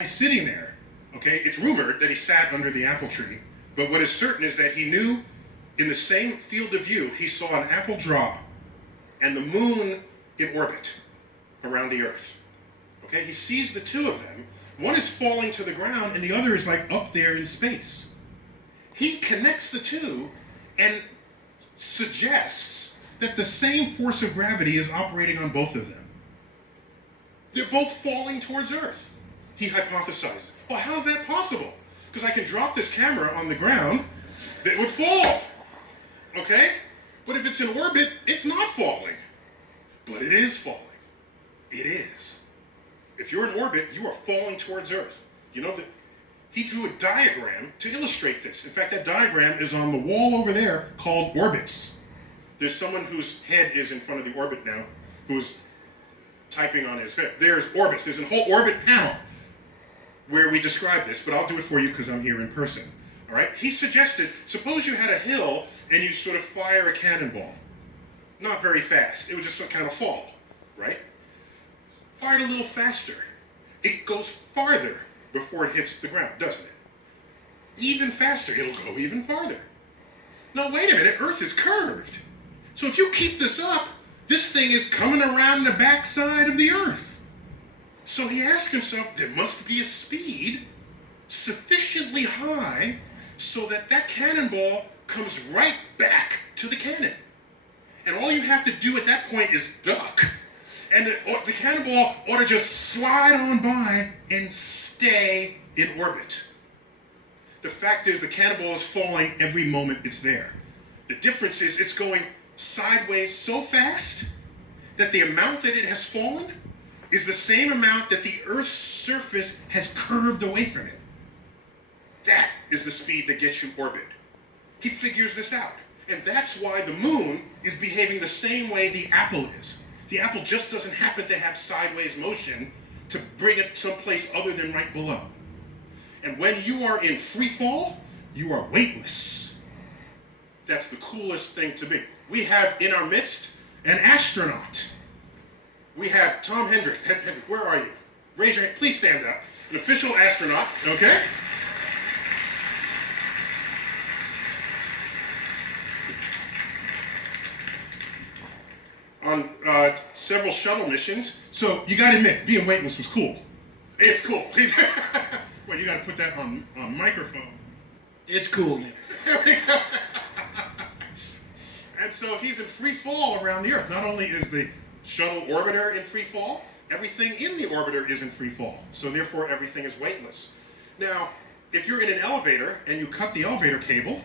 He's sitting there, okay? It's rumored that he sat under the apple tree, but what is certain is that he knew in the same field of view, he saw an apple drop and the moon in orbit around the Earth. Okay? He sees the two of them. One is falling to the ground and the other is like up there in space. He connects the two and suggests that the same force of gravity is operating on both of them. They're both falling towards Earth. He hypothesizes, well, how's that possible? Because I can drop this camera on the ground, it would fall, okay? But if it's in orbit, it's not falling. But it is falling. It is. If you're in orbit, you are falling towards Earth. You know that he drew a diagram to illustrate this. In fact, that diagram is on the wall over there called orbits. There's someone whose head is in front of the orbit now, who's typing on his head. There's orbits. There's a whole orbit panel where we describe this, but I'll do it for you because I'm here in person. All right? He suggested, suppose you had a hill and you sort of fire a cannonball. Not very fast. It would just kind of fall, right? Fire it a little faster. It goes farther before it hits the ground, doesn't it? Even faster, it'll go even farther. Now, wait a minute. Earth is curved. So if you keep this up, this thing is coming around the backside of the Earth. So he asked himself, there must be a speed sufficiently high so that that cannonball comes right back to the cannon. And all you have to do at that point is duck. And the cannonball ought to just slide on by and stay in orbit. The fact is the cannonball is falling every moment it's there. The difference is it's going sideways so fast that the amount that it has fallen is the same amount that the Earth's surface has curved away from it. That is the speed that gets you orbit. He figures this out. And that's why the moon is behaving the same way the apple is. The apple just doesn't happen to have sideways motion to bring it someplace other than right below. And when you are in free fall, you are weightless. That's the coolest thing to be. We have in our midst an astronaut. We have Tom Hendrick. Hendrick, where are you? Raise your hand. Please stand up. An official astronaut, okay? On several shuttle missions. So you got to admit, being weightless was cool. It's cool. Well, you got to put that on microphone. It's cool. There we go. And so he's in free fall around the Earth. Not only is the shuttle orbiter in free fall, everything in the orbiter is in free fall. So therefore, everything is weightless. Now, if you're in an elevator and you cut the elevator cable,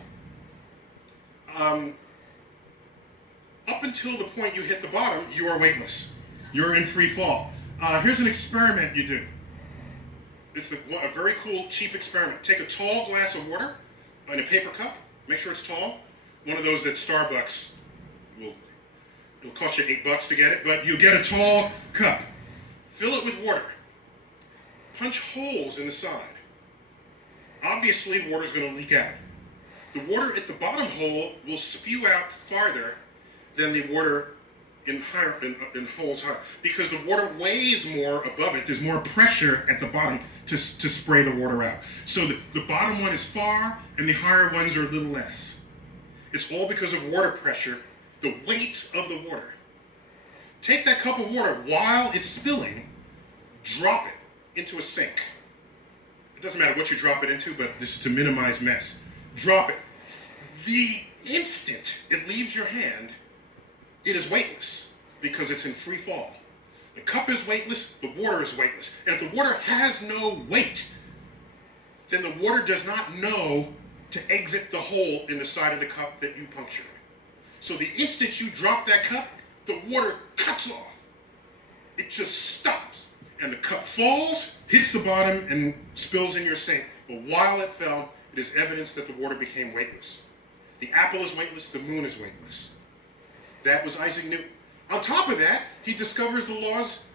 up until the point you hit the bottom, you are weightless. You're in free fall. Here's an experiment you do. It's a very cool, cheap experiment. Take a tall glass of water in a paper cup. Make sure it's tall. One of those that Starbucks it'll cost you $8 to get it, but you'll get a tall cup. Fill it with water. Punch holes in the side. Obviously, water's going to leak out. The water at the bottom hole will spew out farther than the water in holes higher, because the water weighs more above it. There's more pressure at the bottom to spray the water out. So the bottom one is far, and the higher ones are a little less. It's all because of water pressure, the weight of the water. Take that cup of water while it's spilling, drop it into a sink. It doesn't matter what you drop it into, but this is to minimize mess. Drop it. The instant it leaves your hand, it is weightless because it's in free fall. The cup is weightless, the water is weightless. And if the water has no weight, then the water does not know to exit the hole in the side of the cup that you punctured. So the instant you drop that cup, the water cuts off. It just stops. And the cup falls, hits the bottom, and spills in your sink. But while it fell, it is evidence that the water became weightless. The apple is weightless, the moon is weightless. That was Isaac Newton. On top of that, he discovers the laws